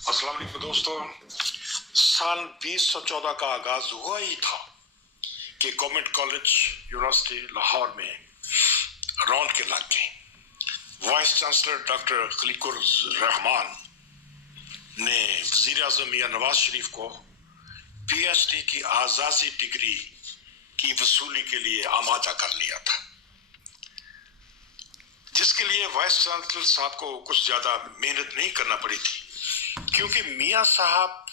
अस्सलाम वालेकुम दोस्तों, साल 2014 का आगाज हुआ ही था कि गवर्नमेंट कॉलेज यूनिवर्सिटी लाहौर में रौंद के लग गई। वाइस चांसलर डॉक्टर खलीकुर रहमान ने वजीर आजम मियां नवाज शरीफ को पीएचडी की आजादी डिग्री की वसूली के लिए आमादा कर लिया था, जिसके लिए वाइस चांसलर साहब को कुछ ज्यादा मेहनत नहीं करना पड़ी थी, क्योंकि मियां साहब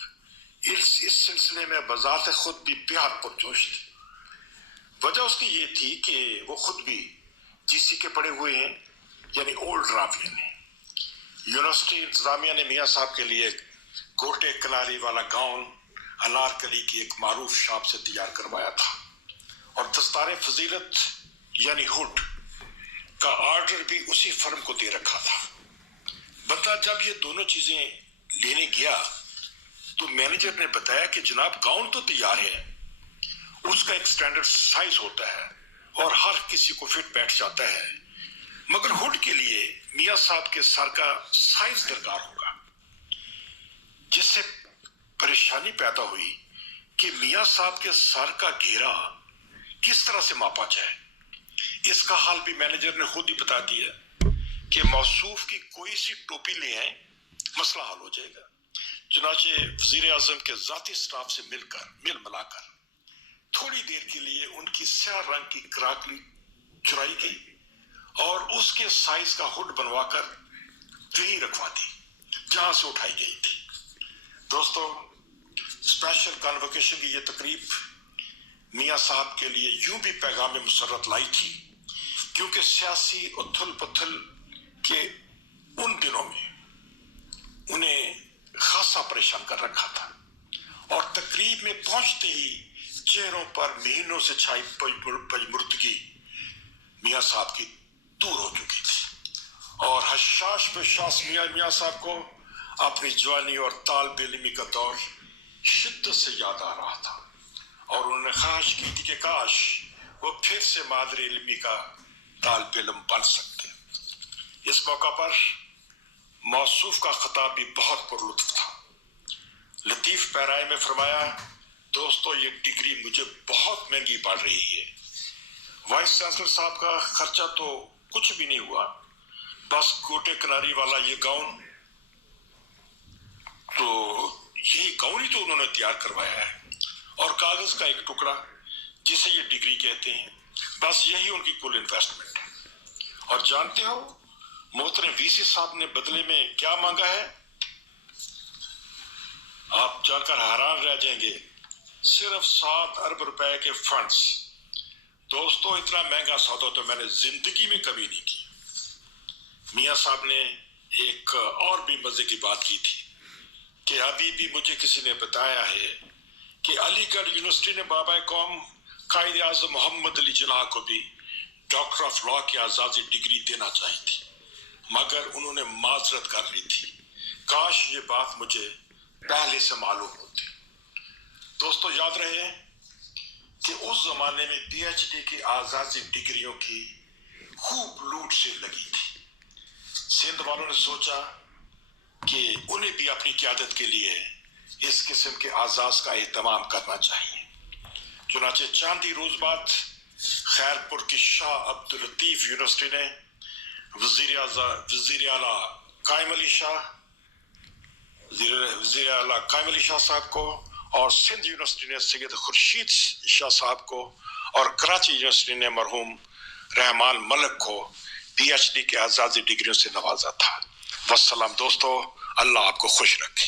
इस सिलसिले में बजाते खुद भी बेहद पुरजोश थे। वजह उसकी ये थी कि वो खुद भी जीसी के पढ़े हुए हैं, यानी ओल्ड रावियन है। यूनिवर्सिटी इंतजामिया ने मियां साहब के लिए गोटे किनारे वाला गाउन अनारकली की एक मारूफ शॉप से तैयार करवाया था और दस्तारे फजीलत यानी हुड का ऑर्डर भी उसी फर्म को दे रखा था। बंदा जब ये दोनों चीजें लेने गया तो मैनेजर ने बताया कि जनाब गाउन तो तैयार है, उसका एक स्टैंडर्ड साइज होता है और हर किसी को फिट बैठ जाता है, मगर हुड के लिए मियां साहब के सर का साइज दरकार होगा। जिससे परेशानी पैदा हुई कि मियां साहब के सर का घेरा किस तरह से मापा जाए। इसका हाल भी मैनेजर ने खुद ही बता दिया कि मौसूफ की कोई सी टोपी ले आए, मसला हल हो जाएगा। चुनाचे वजीर आजम के जाती स्टाफ से मिल मिलाकर थोड़ी देर के लिए उनकी स्याह रंग की क्राकली चुराई गई और उसके साइज का हुड बनवाकर वहीं रखवा दी जहां से उठाई गई थी। दोस्तों, स्पेशल कन्वोकेशन की ये तकरीब मियां साहब के लिए यूं भी पैगाम मुसर्रत लाई थी, क्योंकि सियासी उथल पुथल के उन दिनों में उन्हें खासा परेशान कर रखा था और तकरीब में पहुंचते ही चेहरों पर महीनों से छाई पजमुर्दगी मियां साहब की दूर हो चुकी थी और हशाश बेशास मियां साहब को अपनी जवानी और तालिब इल्मी का दौर शिद्दत से याद आ रहा था और उन्होंने ख्वाहिश की थी कि काश वो फिर से मादर इल्मी का तालिब इल्म बन सकते। इस मौका पर मौसूफ का खिताब भी बहुत पुरलुत्फ था। लतीफ पैराए में फरमाया, दोस्तों ये डिग्री मुझे बहुत महंगी पड़ रही है। वाइस चांसलर साहब का खर्चा तो कुछ भी नहीं हुआ, बस गोटे किनारी वाला ये गाउन, तो यही गाउन ही तो उन्होंने तैयार करवाया है और कागज का एक टुकड़ा जिसे ये डिग्री कहते हैं, बस यही उनकी कुल इन्वेस्टमेंट है। और जानते हो मोहतरम वीसी साहब ने बदले में क्या मांगा है? आप जानकर हैरान रह जाएंगे, सिर्फ 7 अरब रुपए के फंड्स। दोस्तों, इतना महंगा सौदा तो मैंने जिंदगी में कभी नहीं किया। मियां साहब ने एक और भी मजे की बात की थी कि अभी भी मुझे किसी ने बताया है कि अलीगढ़ यूनिवर्सिटी ने बाबा कौम कायद आज़म मोहम्मद अली जिन्ना को भी डॉक्टर ऑफ लॉ की आजादी डिग्री देना चाहिए थी, मगर उन्होंने माजरत कर ली थी। काश ये बात मुझे पहले से मालूम होती। दोस्तों, याद रहे कि उस जमाने में पीएचडी की आजादी डिग्रियों की खूब लूट से लगी थी। सिंध वालों ने सोचा कि उन्हें भी अपनी क़यादत के लिए इस किस्म के आजाद का एहतमाम करना चाहिए। चुनाचे चांदी रोज बाद खैरपुर की शाह अब्दुल लतीफ यूनिवर्सिटी ने वजीर आला कायम अली शाह साहब को और सिंध यूनिवर्सिटी ने सैयद खुर्शीद शाह साहब को और कराची यूनिवर्सिटी ने मरहूम रहमान मलिक को पीएचडी के आजादी डिग्रियों से नवाजा था। वस्सलाम दोस्तों, अल्लाह आपको खुश रखे।